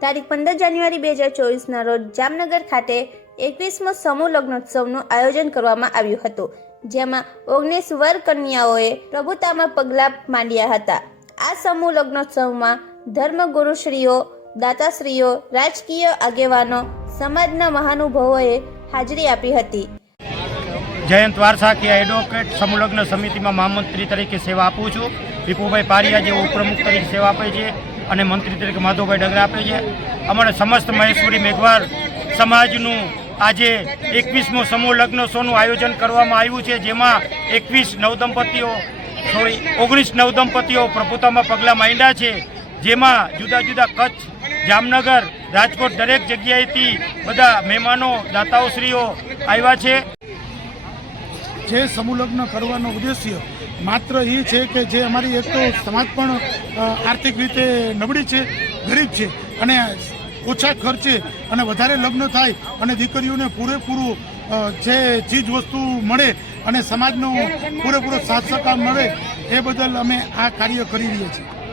તારીખ પંદર જાન્યુઆરી બે હજાર ચોવીસના રોજ જામનગર ખાતે એકવીસમો સમૂહ લગ્નોત્સવનું આયોજન કરવામાં આવ્યું હતું, જેમાં ઓગણીસ વર કન્યાઓએ પ્રભુતામાં પગલાં માંડ્યા હતા. આ સમૂહ લગ્નોત્સવમાં ધર્મગુરુશ્રીઓ દાતાશ્રીઓ, રાજકીય આગેવાનો, સમાજના મહાનુભાવોએ હાજરી આપી હતી. જયંત વારસાકીયા એડવોકેટ સમુલગ્ન સમિતિમાં મહામંત્રી તરીકે સેવા આપું છું. વિપુભાઈ પારિયા જે ઉપપ્રમુખ તરીકે સેવા આપે છે અને મંત્રી તરીકે માધવભાઈ ડગરા આપે છે. અમારે સમસ્ત મહેશ્વરી મેઘવાર સમાજનું આજે એકવીસમો સમૂહ લગ્ન શોનું આયોજન કરવામાં આવ્યું છે, જેમાં એકવીસ નવદંપતીઓ, સોરી, ઓગણીસ નવદંપતીઓ પ્રભુતામાં પગલાં માંડ્યા છે, જેમાં જુદા જુદા કચ્છ, જામનગર, રાજકોટ દરેક જગ્યાએથી બધા મહેમાનો, દાતાઓશ્રીઓ આવ્યા છે. જે સમૂહ કરવાનો ઉદ્દેશ્ય માત્ર એ છે કે જે અમારી એક તો સમાજ પણ આર્થિક રીતે નબળી છે, ગરીબ છે અને ઓછા ખર્ચે અને વધારે લગ્ન થાય અને દીકરીઓને પૂરેપૂરું જે ચીજ વસ્તુ મળે અને સમાજનો પૂરેપૂરો સાથ સહકાર મળે એ બદલ અમે આ કાર્ય કરી રહ્યા છીએ.